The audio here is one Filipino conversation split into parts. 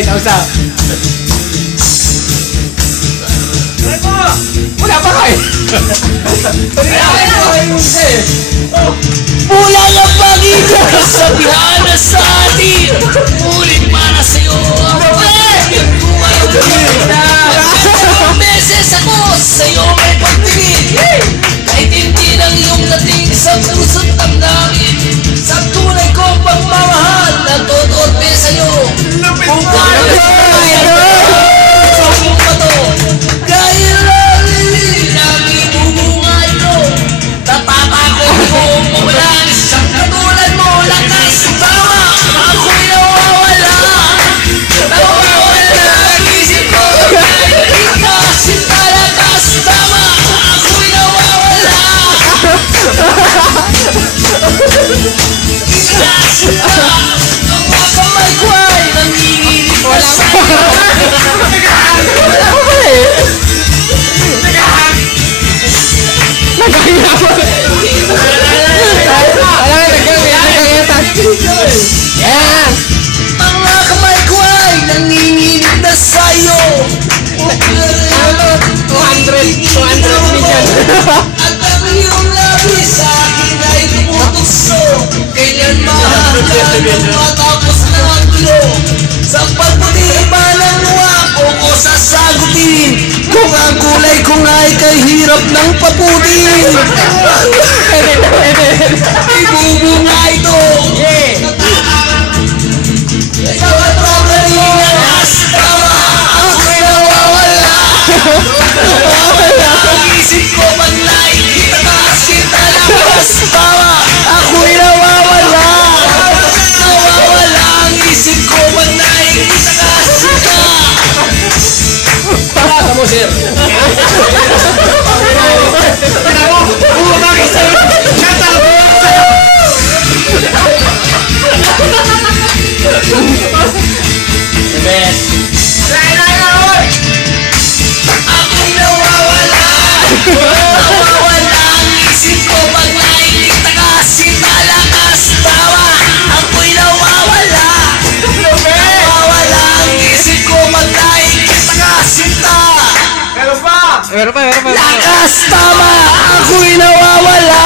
Wait, usap. Wala pa kayo. Mula ng pag-ibig sa bihana sa atin. Muling para sa'yo ang ilang beses ako sa'yo may pagtingin. Kahit hindi ng iyong dating sa puso't damdamin. Sa tunay kong pagmamahal na totoo sa'yo. Kung kaya sa'yo pa to. Dahil lang ang ibubunga ito. Tatakakot ko mula isang katulad mo. Lakas tama, ako'y nawawala. Nawawala ang isip ko. Kahit talakas tama, ako'y nawawala. Ang mga kamay ko ay nanginginig na sa'yo. Wala pa ba eh? Nagkakita mo. Wala ka nagkakita. Ayan. Ang mga kamay ko ay nanginginig na sa'yo. 200 million. At ang iyong labi sa akin ay tumutukso. Kailan mahanggang matapos na ang gulo. Sa pagputi ba ng luwa ko ko sasagutin. Kung ang kulay ko nga'y kahirap ng paputin. Ibubunga ito. Sa pagpagaling ang astawa, ako'y nawawala. Ang isip ko pag nakikita ka, kita lakas tawa, ako'y nawawala. Nawawala ang isip ko pag nakikita ka, kita. Para mo, sir. Bakit sa'yo? Shut up! The best. Ako'y nawawala. Nawawala ang isip ko pag nakikita ka, kita lakas tawa, ako'y nawawala. Nawawala ang isip ko pag nakikita ka, kita. Meron pa. Lakas tama, ako'y nawawala.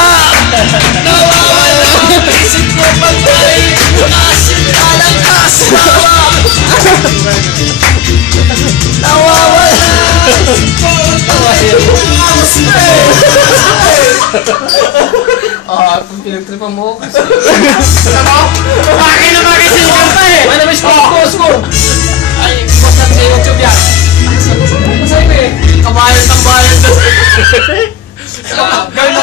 Nawawala ang isip ko pag nakikita ka, kita lakas tawa. Nawawala. Kung pinagtripan mo kasi. Bakit na bakit sinigang pa eh? Ano ba boss ko? Ay, post natin sa YouTube yan. Ano sa'yo eh? Kabayan. Gawin mo